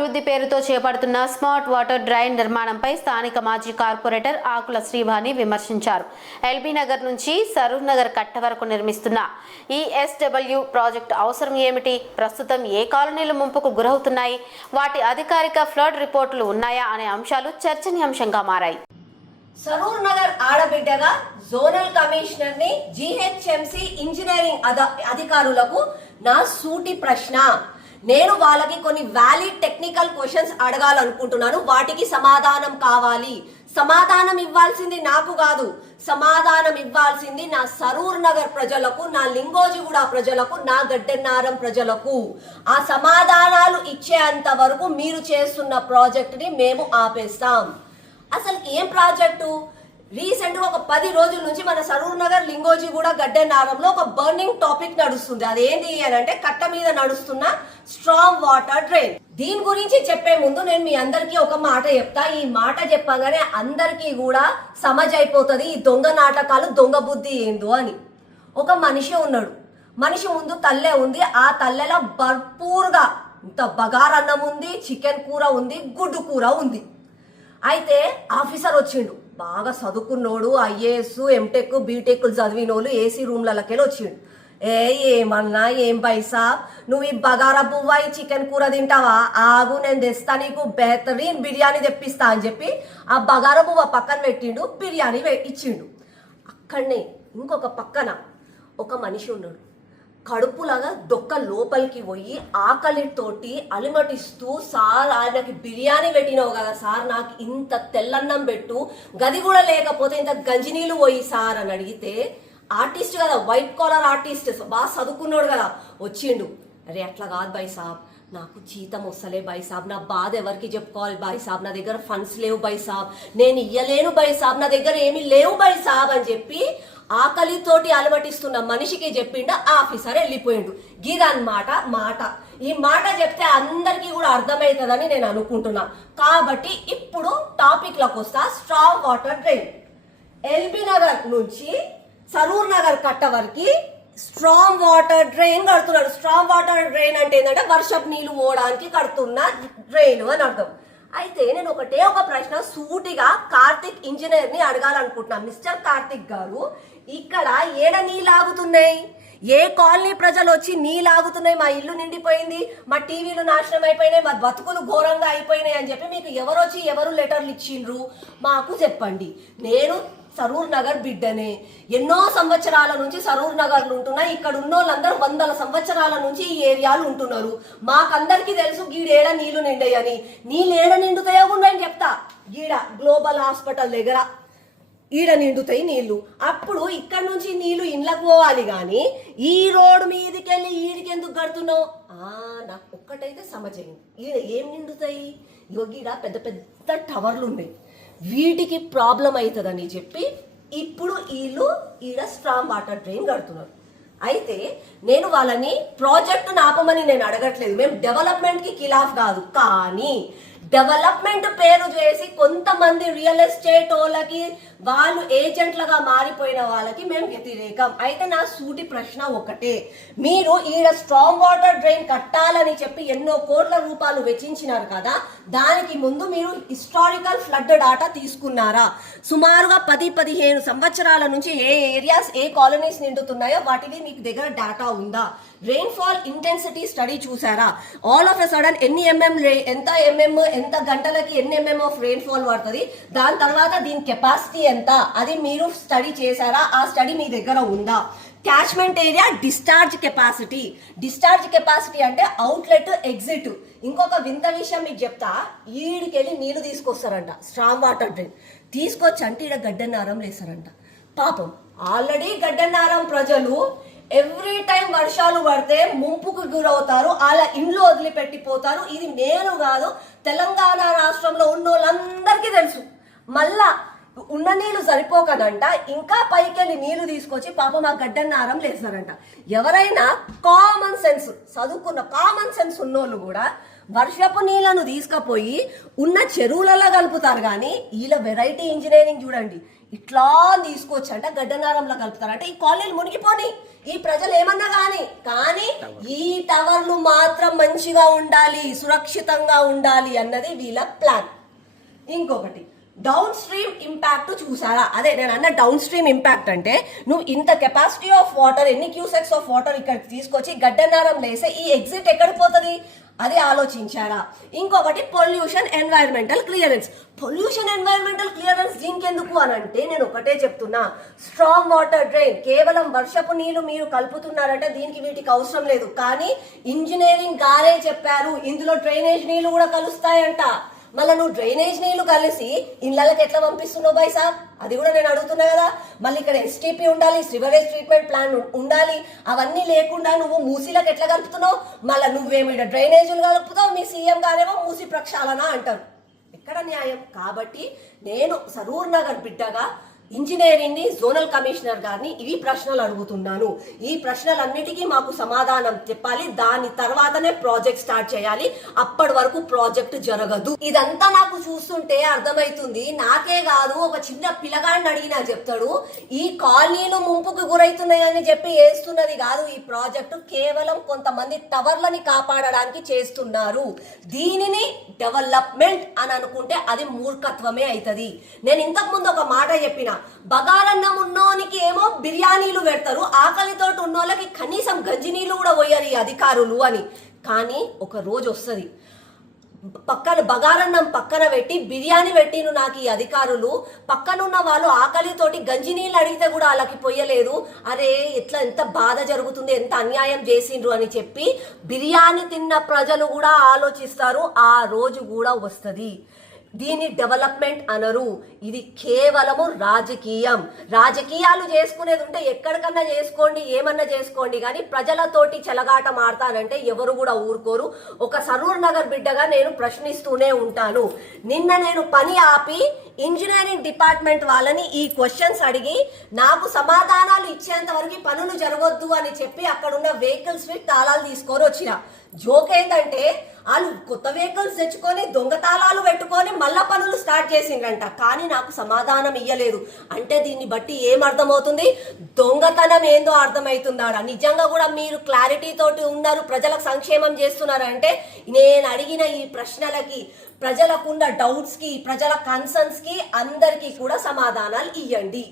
అభివృద్ధి పేరుతో చేపడుతున్న స్మార్ట్ వాటర్ డ్రైన్ నిర్మాణంపై స్థానిక మాజీ కార్పొరేటర్ ఆకుల శ్రీవాణి విమర్శించారు. ఎల్బీ నగర్ నుంచి సరూర్ నగర్ కట్ట వరకు నిర్మిస్తున్న ఈ ఎస్డబ్ల్యూ ప్రాజెక్టు అవసరం ఏమిటి, ప్రస్తుతం ఏ కాలనీలు ముంపుకు గురవుతున్నాయి, వాటి అధికారిక ఫ్లడ్ రిపోర్టులు ఉన్నాయా అనే అంశాలు చర్చనీయాంశంగా మారాయి. సరూర్ నగర్ ఆడబిడ్డగా జోనల్ కమిషనర్ ని జీహెచ్ఎంసీ ఇంజనీరింగ్ అధికారులకు నా సూటి ప్రశ్న. నేను వాళ్ళకి కొన్ని వ్యాలిడ్ టెక్నికల్ క్వశ్చన్స్ అడగాలనుకుంటున్నాను. వాటికి సమాధానం కావాలి. సమాధానం ఇవ్వాల్సింది నాకు కాదు, సమాధానం ఇవ్వాల్సింది నా సరూర్ నగర్ ప్రజలకు, నా లింగోజిగూడ ప్రజలకు, నా గడ్డెన్నారం ప్రజలకు. ఆ సమాధానాలు ఇచ్చేంత వరకు మీరు చేస్తున్న ప్రాజెక్టుని మేము ఆపేస్తాం. అసలు ఏం ప్రాజెక్టు? రీసెంట్గా ఒక 10 రోజుల నుంచి మన సరూర్ నగర్ లింగోజిగూడ గడ్డెన్నారంలో ఒక బర్నింగ్ టాపిక్ నడుస్తుంది. అదేంటి అని అంటే కట్ట మీద నడుస్తున్న స్ట్రాంగ్ వాటర్ డ్రైన్. దీని గురించి చెప్పే ముందు నేను మీ అందరికీ ఒక మాట చెప్తా. ఈ మాట చెప్పగానే అందరికీ కూడా సమజ్ అయిపోతుంది ఈ దొంగ నాటకాలు, దొంగ బుద్ధి ఏందో అని. ఒక మనిషి ఉన్నాడు, మనిషి ముందు తల్లె ఉంది. ఆ తల్లెలో భర్పూర్గా ఇంత బగారన్నం ఉంది, చికెన్ కూర ఉంది, గుడ్డు కూర ఉంది. అయితే ఆఫీసర్ వచ్చిండు, బాగా చదువుకున్నోడు, ఐఏఎస్, ఎంటెక్, బీటెక్ చదివినోళ్ళు ఏసీ రూమ్లకెళ్ళి వచ్చిండు. ఏమన్నా ఏం పైసా, నువ్వు ఈ బగారా పువ్వా ఈ చికెన్ కూర తింటావా? ఆగు, నేను తెస్తా, నీకు బెహతరీన్ బిర్యానీ తెప్పిస్తా అని చెప్పి ఆ బగారా పువ్వ పక్కన పెట్టిండు, బిర్యానీ ఇచ్చిండు. అక్కడనే ఇంకొక పక్కన ఒక మనిషి ఉన్నాడు. కడుపులాగా దొక్క లోపలికి పోయి ఆకలితోటి అలిమటిస్తూ, సార్ ఆయనకి బిర్యానీ పెట్టినావు కదా సార్, నాకు ఇంత తెల్లన్నం పెట్టు, గది కూడా లేకపోతే ఇంత గంజినీళ్ళు పోయి సార్ అని అడిగితే, ఆర్టిస్ట్ కదా, వైట్ కాలర్ ఆర్టిస్ట్, బాగా చదువుకున్నాడు కదా, వచ్చిండు. అరే అట్లా కాదు బాయ్ సాబ్, నాకు జీతం వస్తలే బాయ్ సాబ్, నా బాధ ఎవరికి చెప్పుకోవాలి బాయ్ సాబ్, నా దగ్గర ఫండ్స్ లేవు బాయ్ సాబ్, నేను ఇయ్యలేను బాయ్ సాబ్, నా దగ్గర ఏమీ లేవు బాయ్ సాబ్ అని చెప్పి ఆకలితోటి అలమటిస్తున్న మనిషికి చెప్పిండు. ఆఫీసర్ వెళ్ళిపోయిండు. గిదన్నమాట మాట. ఈ మాట చెప్తే అందరికీ కూడా అర్థమవుతుందని నేను అనుకుంటున్నా. కాబట్టి ఇప్పుడు టాపిక్ లకు వస్తా. Strong water drain LB Nagar నుంచి సరూర్ నగర్ కట్ట వరకు స్ట్రాంగ్ వాటర్ డ్రైన్ కడుతున్నాడు. స్ట్రాంగ్ వాటర్ డ్రైన్ అంటే ఏంటంటే వర్షపు నీళ్లు పోవడానికి కడుతున్న డ్రైన్ అని అర్థం. అయితే నేను ఒకటే ఒక ప్రశ్న సూటిగా కార్తిక్ ఇంజనీర్ ని అడగాలనుకుంటున్నా. మిస్టర్ కార్తిక్ గారు, ఇక్కడ ఏడ నీళ్ళు ఆగుతున్నాయి? ఏ కాలనీ ప్రజలు వచ్చి నీళ్ళు ఆగుతున్నాయి? మా ఇల్లు నిండిపోయింది, మా టీవీలు నాశనం అయిపోయినాయి, మా బతుకులు ఘోరంగా అయిపోయినాయి అని చెప్పి మీకు ఎవరు వచ్చి ఎవరు లెటర్లు ఇచ్చిండ్రు మాకు చెప్పండి. నేను సరూర్ నగర్ బిడ్డనే, ఎన్నో సంవత్సరాల నుంచి సరూర్ నగర్లు ఉంటున్నా. ఇక్కడ ఉన్న వాళ్ళందరూ 100 సంవత్సరాల నుంచి ఈ ఏరియాలు ఉంటున్నారు. మాకందరికి తెలుసు గీడేడ నీళ్లు నిండాయని. నీళ్ళు ఏడ నిండుతాయో కూడా నేను చెప్తా. గీడ గ్లోబల్ హాస్పిటల్ దగ్గర ఈడ నిండుతాయి నీళ్లు. అప్పుడు ఇక్కడ నుంచి నీళ్లు ఇండ్లకు పోవాలి కానీ ఈ రోడ్డు మీదకెళ్ళి ఈడికి ఎందుకు కడుతున్నావు? నాకు ఒక్కటైతే సమజైంది. ఈడ ఏం నిండుతాయి? గీడ పెద్ద పెద్ద టవర్లు ఉన్నాయి, వీటికి ప్రాబ్లం అవుతుందని చెప్పి ఇప్పుడు వీళ్ళు ఈడ స్ట్రాంగ్ వాటర్ డ్రైన్ కడుతున్నారు. అయితే నేను వాళ్ళని ప్రాజెక్టు ఆపమని నేను అడగట్లేదు. మేము డెవలప్మెంట్ కి ఖిలాఫ్ కాదు, కానీ డెవలప్మెంట్ పేరు చేసి కొంతమంది రియల్ ఎస్టేట్ వాళ్ళకి, వాళ్ళు ఏజెంట్లుగా మారిపోయిన వాళ్ళకి మేము వ్యతిరేకం. అయితే నా సూటి ప్రశ్న ఒకటే, మీరు ఈడ స్ట్రాంగ్ వాటర్ డ్రైన్ కట్టాలని చెప్పి ఎన్నో కోట్ల రూపాయలు వెచ్చించినారు కదా, దానికి ముందు మీరు హిస్టారికల్ ఫ్లడ్ డాటా తీసుకున్నారా? సుమారుగా 10-15 సంవత్సరాల నుంచి ఏ ఏరియాస్, ఏ కాలనీస్ నిండుతున్నాయో వాటిది మీకు దగ్గర డాటా ఉందా? రెయిన్ఫాల్ ఇంటెన్సిటీ స్టడీ చూసారా? ఆల్ ఆఫ్ ఎ సడన్ ఎన్ని ఎంత గంటలకి ఎన్ని ఆఫ్ రెయిన్ఫాల్ పడుతుంది, దాని తర్వాత దీని కెపాసిటీ ఎంత, అది మీరు స్టడీ చేశారా? ఆ స్టడీ మీ దగ్గర ఉందా? క్యాచ్మెంట్ ఏరియా, డిశ్చార్జ్ కెపాసిటీ అంటే అవుట్లెట్, ఎగ్జిట్. ఇంకొక వింత విషయం మీకు చెప్తా. ఈడికెళ్ళి నీళ్లు తీసుకొస్తారంట, స్ట్రాంగ్ వాటర్ డ్రైన్ తీసుకొచ్చి అంటే ఈడ గడ్డెన్నారం లేస్తారంట. పాపం ఆల్రెడీ గడ్డెన్నారం ప్రజలు ఎవ్రీ టైం వర్షాలు పడితే ముంపుకు గురవుతారు, అలా ఇండ్లు వదిలిపెట్టిపోతారు. ఇది నేను కాదు, తెలంగాణ రాష్ట్రంలో ఉన్న వాళ్ళందరికీ తెలుసు. మళ్ళా ఉన్న నీళ్లు సరిపోకనంట ఇంకా పైకెళ్ళి నీళ్లు తీసుకొచ్చి పాపం ఆ గడ్డన్నారం లేస్తారంట. ఎవరైనా కామన్ సెన్స్ చదువుకున్న కామన్ సెన్స్ ఉన్నోళ్ళు కూడా వర్షపు నీళ్లను తీసుకుపోయి ఉన్న చెరువులలో కలుపుతారు. కానీ వీళ్ళ వెరైటీ ఇంజనీరింగ్ చూడండి, ఇట్లా తీసుకొచ్చి అంటే గడ్డనారంలో కలుపుతారు. అంటే ఈ కాలనీలు మునిగిపోని, ఈ ప్రజలు ఏమన్నా కానీ ఈ టవర్లు మాత్రం మంచిగా ఉండాలి, సురక్షితంగా ఉండాలి అన్నది వీళ్ళ ప్లాన్. ఇంకొకటి డౌన్ స్ట్రీమ్ ఇంపాక్ట్ చూసారా? అదే నేను అన్న డౌన్ స్ట్రీమ్ ఇంపాక్ట్ అంటే నువ్వు ఇంత కెపాసిటీ ఆఫ్ వాటర్, ఎన్ని క్యూసెక్స్ ఆఫ్ వాటర్ ఇక్కడికి తీసుకొచ్చి గడ్డనారం లేసే ఈ ఎగ్జిట్ ఎక్కడికి పోతుంది అది ఆలోచించారా? ఇంకొకటి pollution environmental clearance. Pollution environmental clearance దీనికి ఎందుకు అని అంటే నేను ఒకటే చెప్తున్నా, స్ట్రాంగ్ వాటర్ డ్రైన్ కేవలం వర్షపు నీళ్లు మీరు కలుపుతున్నారంటే దీనికి వీటికి అవసరం లేదు. కానీ ఇంజనీరింగ్ గారే చెప్పారు ఇందులో డ్రైనేజ్ నీళ్లు కూడా కలుస్తాయంట. మళ్ళీ నువ్వు డ్రైనేజ్ నీళ్లు కలిసి ఇళ్ళకి ఎట్లా పంపిస్తున్నావు బాయ్ సాబ్? అది కూడా నేను అడుగుతున్నా కదా. మళ్ళీ ఇక్కడ ఎస్టీపీ ఉండాలి, సివరేజ్ ట్రీట్మెంట్ ప్లాన్ ఉండాలి. అవన్నీ లేకుండా నువ్వు మూసీలకు ఎట్లా కలుపుతున్నావు? మళ్ళీ నువ్వేమి డ్రైనేజీలు కలుపుతావు, మీ సీఎం గారేమో మూసి ప్రక్షాళన అంటారు. ఎక్కడ న్యాయం? కాబట్టి నేను సరూర్ నగర్ బిడ్డగా ఇంజనీరింగ్ ని జోనల్ కమిషనర్ గారిని ఇవి ప్రశ్నలు అడుగుతున్నాను. ఈ ప్రశ్నలన్నిటికీ మాకు సమాధానం చెప్పాలి. దాని తర్వాతనే ప్రాజెక్ట్ స్టార్ట్ చేయాలి. అప్పటి వరకు ప్రాజెక్ట్ జరగదు. ఇదంతా నాకు చూస్తుంటే అర్థమైతుంది, నాకే కాదు ఒక చిన్న పిల్లగాడిని అడిగినా చెప్తాడు ఈ కాలనీలు ముంపుకు గురైతున్నాయని చెప్పి వేస్తున్నది కాదు. ఈ ప్రాజెక్టు కేవలం కొంతమంది టవర్లని కాపాడడానికి చేస్తున్నారు. దీనిని డెవలప్మెంట్ అని అనుకుంటే అది మూర్ఖత్వమే అవుతుంది. నేను ఇంతకు ముందు ఒక మాట చెప్పిన, బగారన్నం ఉన్నోనికి ఏమో బిర్యానీలు పెడతారు, ఆకలితోటి ఉన్నోళ్ళకి కనీసం గంజినీళ్ళు కూడా పోయారు ఈ అధికారులు అని. కానీ ఒక రోజు వస్తుంది పక్కన బగారన్నం పక్కన పెట్టి బిర్యానీ పెట్టిను నాకు ఈ అధికారులు, పక్కనున్న వాళ్ళు ఆకలితోటి గంజినీళ్ళు అడిగితే కూడా వాళ్ళకి పొయ్యలేదు. అరే ఎట్లా ఎంత బాధ జరుగుతుంది, ఎంత అన్యాయం చేసిండ్రు అని చెప్పి బిర్యానీ తిన్న ప్రజలు కూడా ఆలోచిస్తారు. ఆ రోజు కూడా వస్తుంది. దీన్ని డెవలప్మెంట్ అనరు, ఇది కేవలము రాజకీయం. రాజకీయాలు చేసుకునేది ఉంటే ఎక్కడికన్నా చేసుకోండి, ఏమన్నా చేసుకోండి, కానీ ప్రజలతోటి చెలగాట మాడతానంటే ఎవరు కూడా ఊరుకోరు. ఒక సరూర్ నగర్ బిడ్డగా నేను ప్రశ్నిస్తూనే ఉంటాను. నిన్న నేను పని ఆపి ఇంజనీరింగ్ డిపార్ట్మెంట్ వాళ్ళని ఈ క్వశ్చన్స్ అడిగి నాకు సమాధానాలు ఇచ్చేంత వరకు పనులు జరగొద్దు అని చెప్పి అక్కడున్న వెహికల్స్ తాళాలు తీసుకొని వచ్చిన. జోక్ ఏంటంటే వాళ్ళు కొత్త వెహికల్స్ తెచ్చుకొని దొంగ తాళాలు పెట్టుకొని మళ్ళా పనులు స్టార్ట్ చేసిండ్రంట. కానీ నాకు సమాధానం ఇయ్యలేదు. అంటే దీన్ని బట్టి ఏం అర్థమవుతుంది? దొంగతనం ఏందో అర్థమవుతుందాడ. నిజంగా కూడా మీరు క్లారిటీ తోటి ఉన్నారు, ప్రజలకు సంక్షేమం చేస్తున్నారంటే నేను అడిగిన ఈ ప్రశ్నలకి, ప్రజలకున్న డౌట్స్ కి, ప్రజల కన్సర్న్స్ కి అందరికీ కూడా సమాధానాలు ఇవ్వండి.